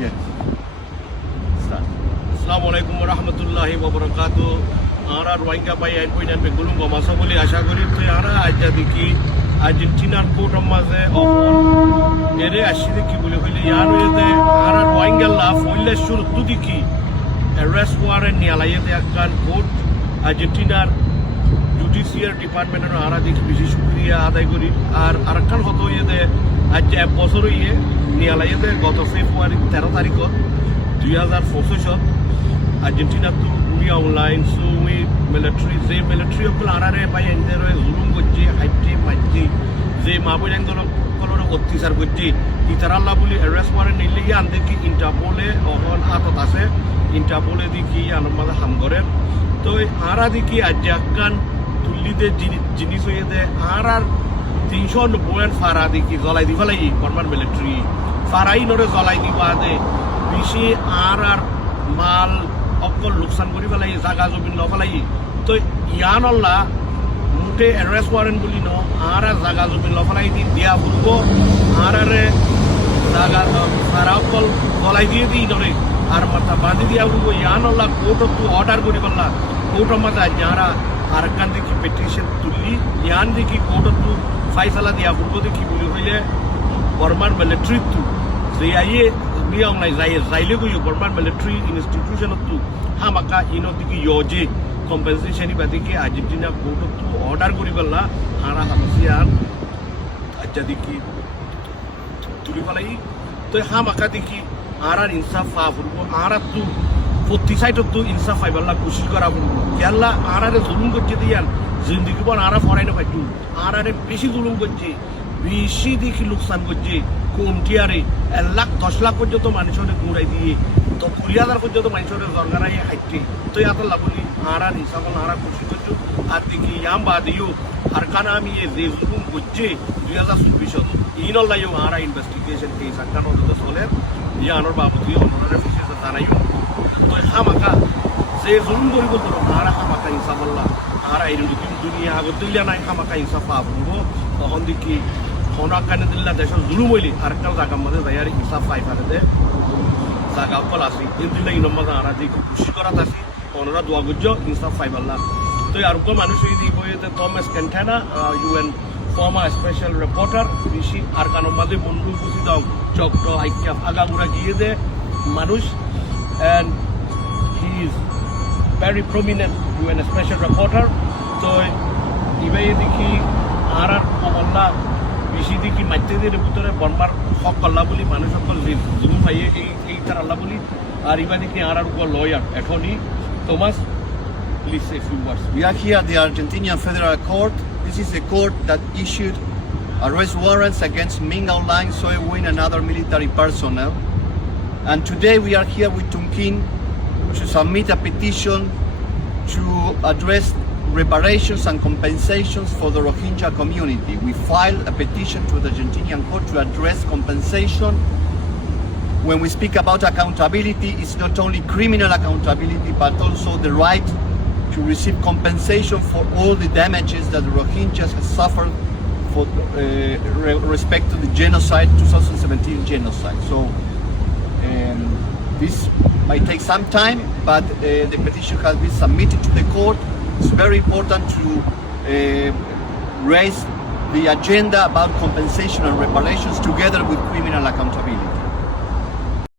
Yes. Start. আসসালামু আলাইকুম রহমতুল্লাহি ওবরাকাত আমরা রোহিঙ্গা পাই আইন পইনান বেগুলুম গমাসা বলে আশা করি তো আমরা আজ দেখি আর্জেন্টিনার কোর্ট মাঝে এরে আসি দেখি বলে হইলে ইয়ার হইতে আমরা রোহিঙ্গা লাভ হইলে শুরু তো দেখি অ্যারেস্ট ওয়ারেন্ট নিয়ালাইতে একখান কোর্ট আর্জেন্টিনার জুডিশিয়াল ডিপার্টমেন্টের আমরা দেখি বেশি শুক্রিয়া আদায় করি আর আরেকখান হতো ইয়েতে আজ এক বছর ইয়ে নিয়ালাইতে গত ফেব্রুয়ারি 13 তারিখত 2025 আর্জেন্টিনা তো we online so we military অকল আরারে পাই এন্ডের জুলুম করছে হাইটে মাইছে যে মাবুল এন্ডর কলর অত্যাচার করছে ইতারাল্লা বলি অ্যারেস্ট ওয়ারেন্ট নিলে ইয়ান দেখি ইন্টারপোলে অহন আতত আছে ইন্টারপোলে দেখি আনমাদা হামগরের তো আরা দেখি আজাকান তুল্লিতে জিনিস হয়ে দে আর 390 ফারা দেখি জ্বলাই দি ফেলাই বর্মান মিলিটারি ফারাই নরে জ্বলাই দিবা দে বেশি আর মাল অকল লোকসান করি পেলাই জাগা জমিন ন পেলাই তো ইয়ানল্লা মুঠে অ্যারেস্ট ওয়ারেন্ট বলি ন আর জাগা জমিন ন পেলাই দি দিয়া ফুরব আরে জাগা সারা অকল গলাই দিয়ে দিই নরে আর মাথা বাঁধি দিয়া ফুরব ইয়ানল্লা কোর্ট তো অর্ডার করি পারলা কোর্ট মাথা যারা আর কান দেখি পেটিশন তুললি ইয়ান দেখি কোর্ট তো ফাইসালা দিয়া ফুরব দেখি বলি হইলে বর্মান মিলিটারি তো যে আইয়ে biang lai zai le ko yo Burman military institution tu ha maka ino tiki yoje compensation ni badike Argentina court tu order kori balla ara hamasian acha diki tuli balai to ha maka diki ara insaf fa furbo ara tu 40 side tu insaf fa balla koshish kora furbo yalla ara re zulum korche diyan zindagi bon ara forai na paitu ara re beshi zulum korche বেশি দেখি লোকসান করছে কমটিয়ারে 1 লাখ 10 লাখ পর্যন্ত মানুষের ঘুরাই দিয়ে তো 20,000 পর্যন্ত মানুষের জরগারাই হাইটে তো এত লাগুলি আর হিসাব আর খুশি করছো আর দেখি ইয়াম বাদিও আর কানা আমি যে জুলুম করছে 2024 ইনলাইও আর ইনভেস্টিগেশন কেস আকান হতো চলে ইয়ানোর বাবুদি অনরে ফিসে জানাইও তো হামাকা যে জুলুম করি বলতো আর হামাকা ইনসাফাল্লাহ আর এই দুনিয়া আগত দিলা নাই হামাকা ইনসাফ পাবো তখন দেখি হনাকানে দিল্লা দেশ জুলুম হইলি আর একটা জায়গা মধ্যে যাই আর হিসাব পাই ফেলে জায়গা অকল আসি দিল্লা ইনম মজা আর দেখি খুশি করাত আসি ওনারা দোয়া গুজ্জ হিসাব পাই পারলা তো আর কোন মানুষ এই দিব Thomas Quintana UN former special rapporteur ঋষি আর কানো মাঝে বন্ধু বুঝি দাও চক্র আইকিয়া আগাগুড়া গিয়ে দে মানুষ and he is very prominent UN special reporter তো ইবাই দেখি আর কমল্লা বেশি দেখি মাইতেদের ভিতরে বর্মার হক আল্লাহ বলি মানুষ সকল জুলুম পাইয়ে এই তার আল্লাহ বলি আর ইবা দেখি আর উপর লয়ার এখনই Thomas, please say a few words. We are here at the Argentinian Federal Court. This is the court that issued arrest warrants against Ming Aung Soe Win and other military personnel. And today we are here with Tonkin to submit a petition to address reparations and compensations for the Rohingya community. We filed a petition to the Argentinian court to address compensation. When we speak about accountability, it's not only criminal accountability, but also the right to receive compensation for all the damages that the Rohingyas have suffered for respect to the genocide, 2017 genocide. So this might take some time, but the petition has been submitted to the court. It's very important to raise the agenda about compensation and reparations together with criminal accountability.